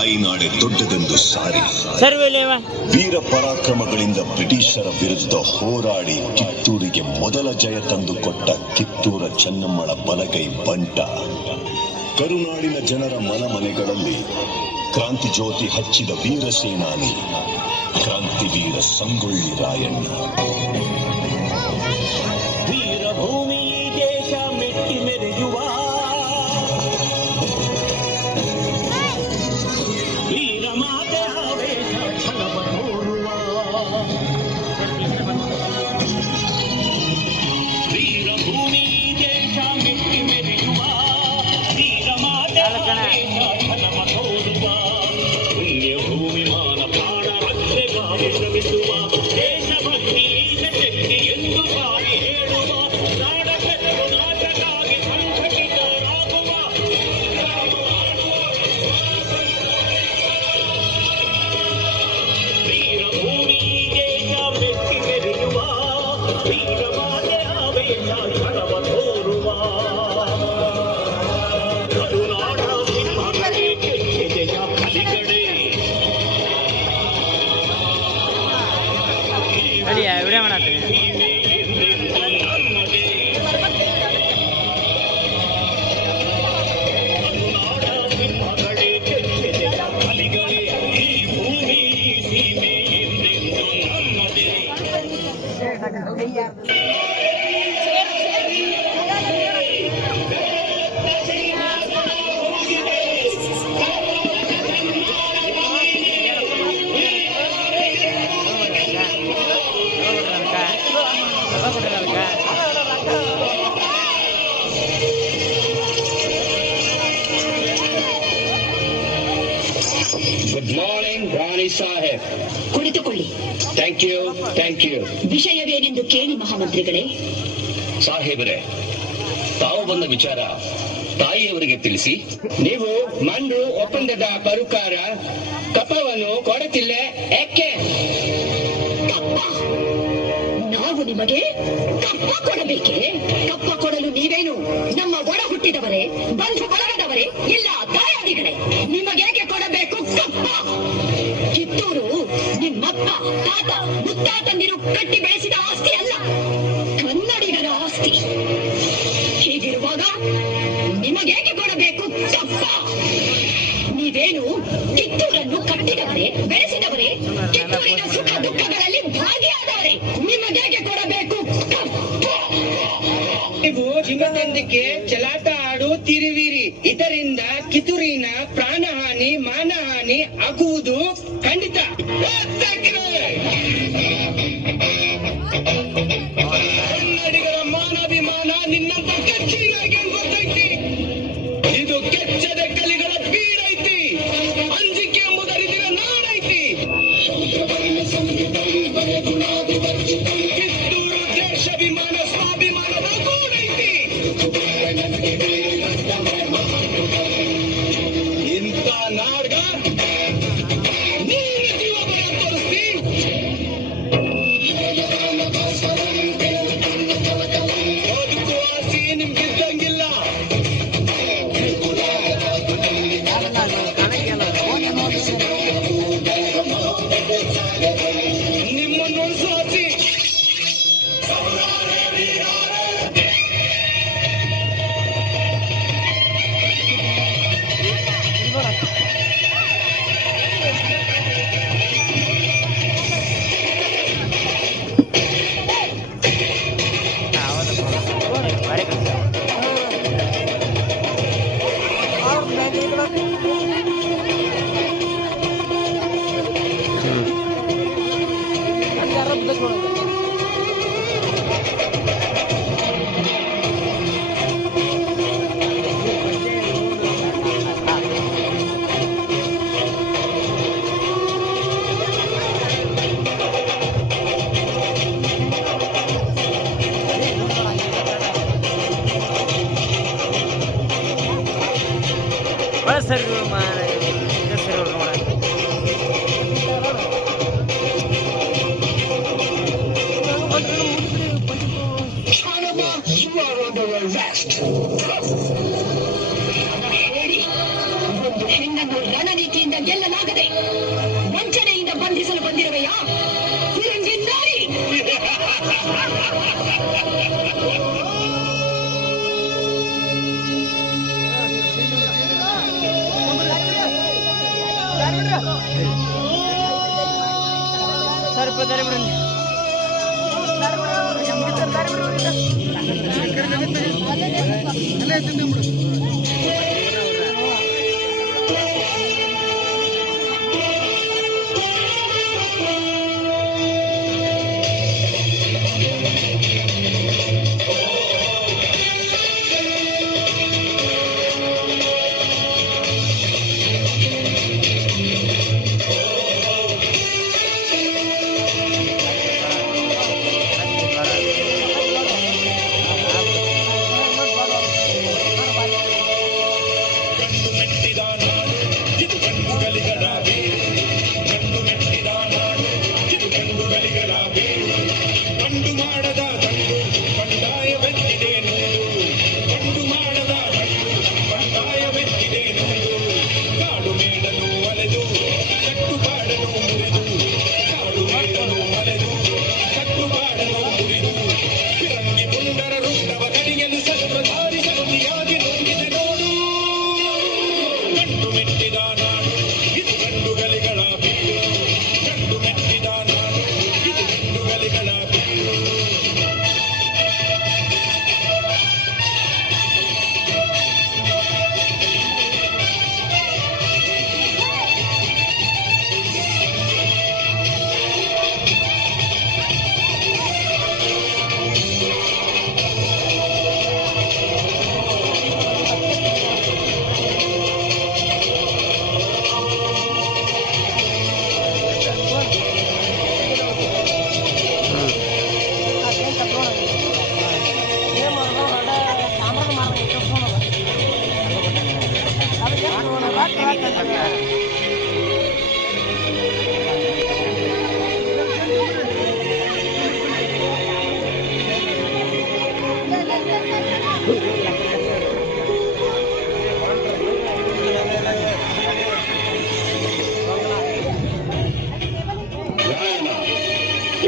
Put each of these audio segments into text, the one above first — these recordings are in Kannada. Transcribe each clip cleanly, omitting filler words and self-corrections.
ತಾಯಿನಾಡೆ ದೊಡ್ಡದೆಂದು ಸಾರಿ ವೀರ ಪರಾಕ್ರಮಗಳಿಂದ ಬ್ರಿಟಿಷರ ವಿರುದ್ಧ ಹೋರಾಡಿ ಕಿತ್ತೂರಿಗೆ ಮೊದಲ ಜಯ ತಂದುಕೊಟ್ಟ ಕಿತ್ತೂರ ಚೆನ್ನಮ್ಮಳ ಬಲಗೈ ಬಂಟ ಕರುನಾಡಿನ ಜನರ ಮನಮನೆಗಳಲ್ಲಿ ಕ್ರಾಂತಿ ಜ್ಯೋತಿ ಹಚ್ಚಿದ ವೀರ ಸೇನಾನಿ ಕ್ರಾಂತಿವೀರ ಸಂಗೊಳ್ಳಿ ರಾಯಣ್ಣ. ವೀರಭೂಮಿ ದೇಶ ಮೆಟ್ಟಿ ಮೆರೆಯುವ ವೀರಮಾತೆ ಆವೇಶ ಛಲವ ತೋರುವ ವೀರಭೂಮಿ ದೇಶ ಮೆಟ್ಟಿ ಮೆರೆಯುವ ವೀರಮಾತೆ ಆವೇಶ ಛಲವ ತೋರುವ ಪುಣ್ಯಭೂಮಿ ಮಾನ ಪ್ರಾಣ ರಕ್ಷೆಗಾಗಿ ಶ್ರಮಿಸುವ ದೇಶಭಕ್ತಿ ಶಕ್ತಿ ಎಂದು ಸಾರಿ ಹೇಳುವ ನಾಡಕಟ್ಟು ನಾಟಕ್ಕಾಗಿ ಸಂಘಟಿತರಾಗುವ ವೀರಭೂಮಿ ದೇಶ ಮೆಟ್ಟಿ ಮೆರೆಯುವ ವೀರಮಾತೆ ಆವೇಶ ಛಲವ ತೋರುವ ಕರುನಾಡ ಸಿಂಹಗಳೇ ಕೆಚ್ಚೆದೆಯ ಕಲಿಗಳೇ ವಿಡಿಯೋ ಮಾಡತ್ತೀನಿ. ಗುಡ್ ಮಾರ್ನಿಂಗ್ ರಾಣಿ ಸಾಹೇಬ್. ಕುಳಿತುಕೊಳ್ಳಿ. Thank you thank you. ವಿಷಯವೇನೆಂದು ಕೇಳಿ ಮಹಾಮಂತ್ರಿಗಳೇ. ಸಾಹೇಬರೇ, ತಾವು ಬಂದ ವಿಚಾರ ತಾಯಿಯವರಿಗೆ ತಿಳಿಸಿ. ನೀವು ಮಂಡ್ರು ಒಪ್ಪಂದದ ಪರುಕಾರ ಕಪ್ಪವನ್ನು ಕೊಡುತ್ತಿಲ್ಲ ಯಾಕೆ? ಕಪ್ಪ? ನಾವು ನಿಮಗೆ ಕಪ್ಪ ಕೊಡಬೇಕೆ? ಕಪ್ಪ ಕೊಡಲು ನೀವೇನು ನಮ್ಮ ಒಡ ಹುಟ್ಟಿದವರೇ, ಬಂಧು ಬಳಗದವರೇ, ಇಲ್ಲ ದಾಯಾದಿಗಳೇ? ನಿಮಗೇಕೆ ಕೊಡಬೇಕು ಕಪ್ಪ? ಕಿತ್ತೂರು ನಿಮ್ಮಪ್ಪ ತಾತ ಮುತ್ತಾತಂದಿರು ಕಟ್ಟಿ ಬೆಳೆಸಿದ ಆಸ್ತಿ ಅಲ್ಲ, ಕನ್ನಡಿಗರ ಆಸ್ತಿ. ಹೀಗಿರುವಾಗ ನಿಮಗೇಕೆ ಕೊಡಬೇಕು ಕಪ್ಪ? ನೀವೇನು ಕಿತ್ತೂರನ್ನು ಕಟ್ಟಿದವರೇ, ಬೆಳೆಸಿದವರೇ, ಕಿತ್ತೂರಿನ ಸುಖ ದುಃಖಗಳಲ್ಲಿ ಭಾಗಿಯಾದವರೇ. ನಿಮಗೇಕೆ ಕೊಡಬೇಕು ಕಪ್ಪ? ನೀವು ಚಿನ್ನದೊಂದಿಗೆ ಚೆಲಾಟ ಆಡುತ್ತಿರುವಿರಿ. ಇದರಿಂದ ಕಿತ್ತೂರಿನ ಪ್ರಾಣಹಾನಿ ಮಾನಹಾನಿ ಆಗುವುದು ಖಂಡಿತ. ಕನ್ನಡಿಗರ ಮಾನಾಭಿಮಾನ ನಿನ್ನಂತ ಕಚ್ಚಿಗರಿಗೆ ಗೊತ್ತೈತಿ. ಇದು ಕೆಚ್ಚದ ಕಲಿಗಳ ಬೀಡೈತಿ. ಅಂಜಿಕೆ ಎಂಬುದರಿದಿರ ನಾಡೈತಿ. ಕಿತ್ತೂರು ದೇಶಾಭಿಮಾನ ಸ್ವಾಭಿಮಾನದ ಗೂಡೈತಿ. ಇಂಥ ನಾಡ್ಗ ನೀನು ಜೀವ ಬರ ತೋರಿಸ್ತೀನಿ. ನೀತಿಯಿಂದ ಗೆಲ್ಲಲಾಗದೆ ವಂಚನೆಯಿಂದ ಬಂಧಿಸಲು ಬಂದಿರುವೆಯಾ ಫಿರಂಗಿ ನಾರಿ?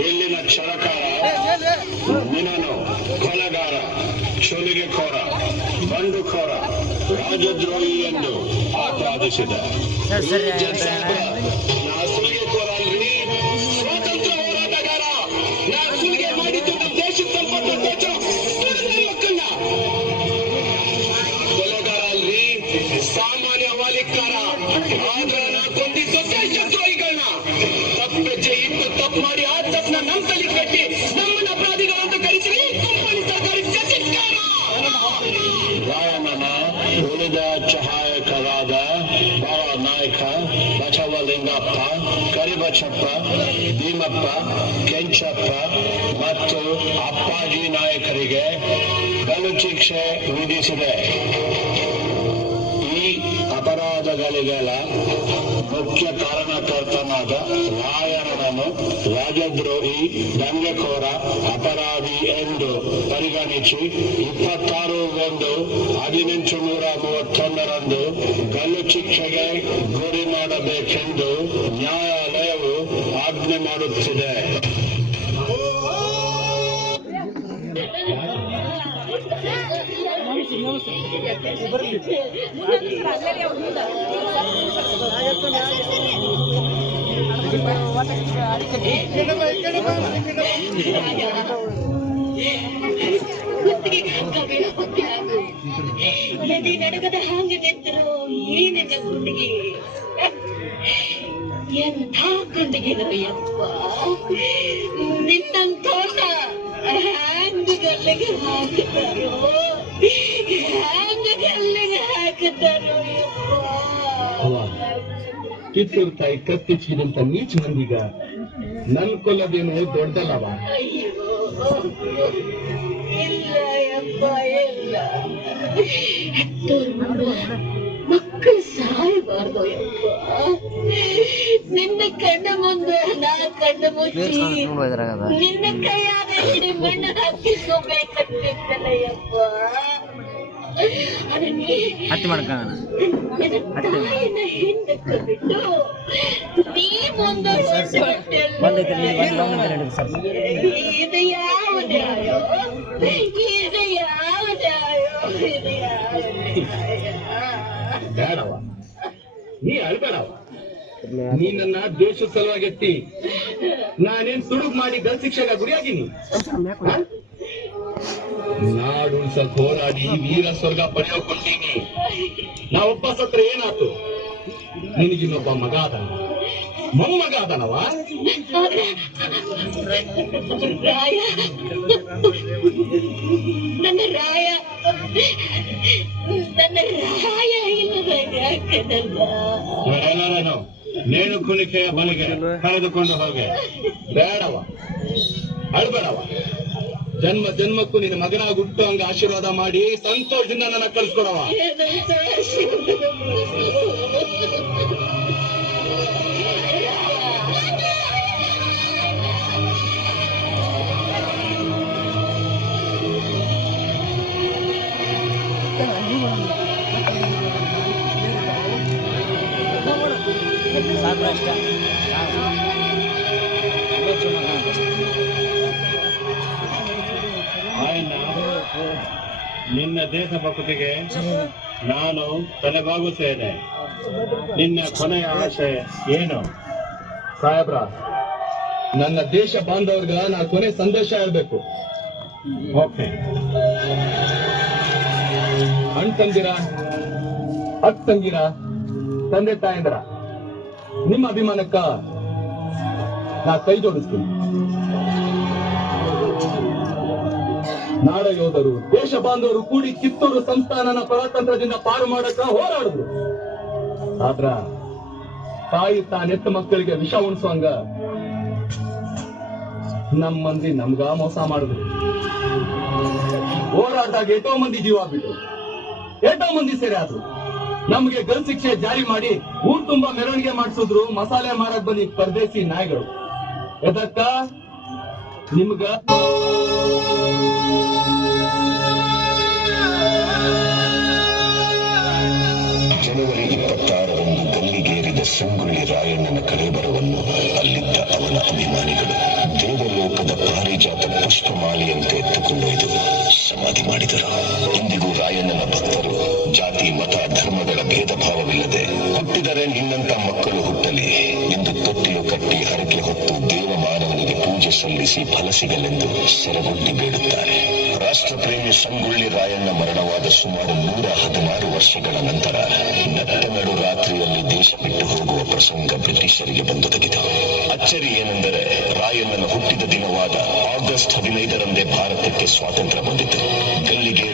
ಇಲ್ಲಿನ ಕ್ಷಣಕಾರ ನಿನ್ನನು ಕೊಲೆಗಾರ, ಶುಲಿಗೆಖೋರ, ಬಂಡುಖೋರ, ರಾಜದ್ರೋಹಿ ಎಂದು ಆಪಾದಿಸಿದ. ನಾ ಸುಲಿಗೆಖೋರ ಅಲ್ರಿ, ಸ್ವಾತಂತ್ರ್ಯ ಹೋರಾಟಗಾರ. ನಾ ಸುಲಿಗೆ ಮಾಡಿದ್ದು ನಮ್ಮ ದೇಶಕ್ಕೆ ಸಂಪರ್ಕ ಮಕ್ಕಳನ್ನ. ಕೊಲೆಗಾರ ಅಲ್ರಿ, ಸಾಮಾನ್ಯ ಮಾಲೀಕಾರ. ಆದ್ರೆ ನಾ ಕೊಂದಿದ್ದು ದೇಶದ್ರೋಹಿಗಳನ್ನ. ತಪ್ಪೆಚ್ಚೆ ಇಟ್ಟು ತಪ್ಪು ಮಾಡಿ ಆ ತಪ್ಪನ್ನ ನಮ್ಮ ತಲೆ ಕಟ್ಟಿ ನಮ್ಮನ್ನ ಅಪರಾಧಿಗಳಂತ ಕರೆಸಿ ಕಂಪನಿ ಸರ್ಕಾರಿ ಚಚಿತ್ಕಾರ. ಗಾಯನನ ಉಳಿದ ಸಹಾಯಕರಾದ ಬಾಳ ನಾಯಕ, ಬಸವಲಿಂಗಪ್ಪ, ಕರಿಬಸಪ್ಪ, ಭೀಮಪ್ಪ, ಕೆಂಚಪ್ಪ ಮತ್ತು ಅಪ್ಪಾಜಿ ನಾಯಕರಿಗೆ ಗಲ್ಲು ಶಿಕ್ಷೆ ವಿಧಿಸಿದೆ. ಈ ಅಪರಾಧಗಳಿಗೆಲ್ಲ ಮುಖ್ಯ ಕಾರಣಕರ್ತನಾದ ರಾಯಣ್ಣನನ್ನು ರಾಜದ್ರೋಹಿ, ದಂಗೆಖೋರ, ಅಪರಾಧಿ ಎಂದು ಪರಿಗಣಿಸಿ 26/1/1831 ಗಲ್ಲು ಶಿಕ್ಷೆಗೆ ಗುರಿ ಮಾಡಬೇಕೆಂದು ನ್ಯಾಯಾಲಯವು ಆಜ್ಞೆ ಮಾಡುತ್ತಿದೆ. ನದಿ ನಡಗದ ಹಾಗೆ ನಿಂತರು ಏನಿದೆ ಹುಡುಗಿ, ಎಂಥ ಕಣ್ಣಿಗಿರೋ ಯಪ್ಪ. ನಿನ್ನಂತೋಟ ಹ್ಯಾಂಗ ಗಲ್ಲಿಗೆ ಹಾಕಿದಾರೋ, ಹ್ಯಾಂಗ ಗಲ್ಲಿಗೆ ಹಾಕಿದಾರೋ ಯಪ್ಪ. ಕಿತ್ತೂರು ತಾಯಿ ಕತ್ತಿಸಿದಂತ ನೀಚ ಮಂದಿಗ ನನ್ ಕೊಲ್ಲದೇನು ದೊಡ್ಡದಲ್ಲವ. ಇಲ್ಲ ಯಪ್ಪ, ಇಲ್ಲ. ಮಕ್ಕಳು ಸಾಯಬಾರ್ದು ಯಪ್ಪ. ನಿನ್ನ ಕಣ್ಣ ಮುಂದೆ ನಾ ಕಣ್ಣು ಮುಚ್ಚಿ ನಿನ್ನ ಕೈಯಾಗ ಹಿಡಿ ಮಣ್ಣು ಹಾಕಿಸ್ಕೋಬೇಕಂತಿದ್ದಲ್ಲ ಯಪ್ಪ. ಹತ್ತಿ ಮಾಡ್ಕೋಣ ಹಿಂದಕ್ಕೆ ಬಿಟ್ಟು ನೀ ಮುಂದೆ ಇದು ಯಾವ ನ್ಯಾಯ ಇದು ಯಾವ ನ್ಯಾಯ ಇದು ಯಾವ ಬೇಡವ, ನೀ ಅಳ್ಬೇಡವ. ನೀ ನನ್ನ ದೇಶದ ಸಲುವಾಗಿ ಎತ್ತಿ ನಾನೇನ್ ಸುಡುಗ್ ಮಾಡಿ ಗಲ್ ಶಿಕ್ಷೆಗ ಗುರಿಯಾಗಿನಿ. ನಾಡು ಉಳ್ಸಕ್ ಹೋರಾಡಿ ವೀರ ಸ್ವರ್ಗ ಪಡೆಯೋಕೊಂಡೀನಿ. ನಾ ಒಬ್ಬ ಸತ್ರ ಏನಾತು? ನಿನಗಿನ್ನೊಬ್ಬ ಮಗ ಅದನ, ಮೊಮ್ಮಗ ಅದನವ. ರಾಯ ನನ್ನ ರಾಯ ನನ್ನ ರಾಯ ಇಲ್ಲದ ಯಾಕದಲ್ಲ ಎಲ್ಲಾರನು ನೇಣು ಕುಣಿಕೆಯ ಬಲಿಗೆ ಕಳೆದುಕೊಂಡು ಹೋಗೆ. ಬೇಡವ, ಅಳ್ಬೇಡವ. ಜನ್ಮ ಜನ್ಮಕ್ಕೂ ನಿನ್ನ ಮಗನಾಗಿ ಹುಟ್ಟು ಹಂಗ ಆಶೀರ್ವಾದ ಮಾಡಿ ಸಂತೋಷದಿಂದ ನನ್ನ ಕಳ್ಸ್ಕೊಡವ. ನಿನ್ನ ದೇಶಭಕ್ತಿಗೆ ನಾನು ತಲೆಬಾಗುತ್ತೇನೆ. ನಿನ್ನ ಕೊನೆಯ ಆಸೆ ಏನು? ಸಾಹೇಬ್ರ, ನನ್ನ ದೇಶ ಬಾಂಧವ್ರಿಗ ನಾ ಕೊನೆ ಸಂದೇಶ ಹೇಳ್ಬೇಕು. ಓಕೆ, ಅಣ್ತಂದಿರ, ಅಕ್ಕಂದಿರ, ತಂದೆ ತಾಯಂದಿರ, ನಿಮ್ಮ ಅಭಿಮಾನಕ್ಕ ನಾ ಕೈ ಜೋಡಿಸ್ತೀನಿ. ನಾಡ ಯೋಧರು, ದೇಶ ಬಾಂಧವರು ಕೂಡಿ ಕಿತ್ತೂರು ಸಂಸ್ಥಾನನ ಪರತಂತ್ರದಿಂದ ಪಾರು ಮಾಡಕ ಹೋರಾಡಿದ್ರು. ಆದ್ರ ತಾಯಿ ತಾನೆತ್ತ ಮಕ್ಕಳಿಗೆ ವಿಷ ಉಣಿಸುವಂಗ ನಮ್ಮ ಮಂದಿ ನಮ್ಗ ಮೋಸ ಮಾಡಿದ್ರು. ಹೋರಾಟದಾಗ ಎಷ್ಟೋ ಮಂದಿ ಜೀವ ಬಿಟ್ರು, ಎಷ್ಟೋ ಮಂದಿ ಸೆರೆ ಆದ್ರು. ನಮ್ಗೆ ಗಲ್ ಶಿಕ್ಷೆ ಜಾರಿ ಮಾಡಿ ಊರ್ ತುಂಬಾ ಮೆರವಣಿಗೆ ಮಾಡಿಸಿದ್ರು ಮಸಾಲೆ ಮಾರಕ್ ಬಂದಿ ಪರದೇಸಿ ನಾಯಿಗಳು. ಎದಕ್ಕ? ನಿಮ್ಗ ಜನವರಿ 26ರಂದು ಗಲ್ಲಿಗೇರಿದ ಸಂಗೊಳ್ಳಿ ರಾಯಣ್ಣನ ಕಳೇಬರವನ್ನು ಅಲ್ಲಿದ್ದ ಅವನ ಅಭಿಮಾನಿಗಳು ದೇವಲೋಕದ ಪಾರಿಜಾತ ಪುಷ್ಪಮಾಲೆಯಂತೆ ಎತ್ತುಕೊಂಡೊಯ್ದು ಸಮಾಧಿ ಮಾಡಿದರು. ಇಂದಿಗೂ ರಾಯಣ್ಣನ ಭಕ್ತರು ಜಾತಿ, ಮತ, ಧರ್ಮಗಳ ಭೇದ ಭಾವವಿಲ್ಲದೆ ಹುಟ್ಟಿದರೆ ನಿನ್ನಂತ ಮಕ್ಕಳು ಹುಟ್ಟಲಿ ಎಂದು ತೊಟ್ಟಿಲು ಕಟ್ಟಿ ಹರಕೆ ಹೊತ್ತು ದೇವಮಾನವನಿಗೆ ಪೂಜೆ ಸಲ್ಲಿಸಿ ಫಲ ಸಿಗಲೆಂದು ಸೆರಗೊಡ್ಡಿ ಬೇಡುತ್ತಾರೆ. ರಾಷ್ಟ್ರಪ್ರೇಮಿ ಸಂಗೊಳ್ಳಿ ರಾಯಣ್ಣ ಮರಣವಾದ ಸುಮಾರು 116 ವರ್ಷಗಳ ನಂತರ ನಟ್ಟ ನಡು ರಾತ್ರಿಯಲ್ಲಿ ದೇಶ ಬಿಟ್ಟು ಹೋಗುವ ಪ್ರಸಂಗ ಬ್ರಿಟಿಷರಿಗೆ ಬಂದೊದಗಿತು. ಅಚ್ಚರಿ ಏನೆಂದರೆ ರಾಯಣ್ಣನ ಹುಟ್ಟಿದ ದಿನವಾದ ಆಗಸ್ಟ್ 15ರಂದೇ ಭಾರತಕ್ಕೆ ಸ್ವಾತಂತ್ರ್ಯ ಬಂದಿತು. ಗಲ್ಲಿಗೆ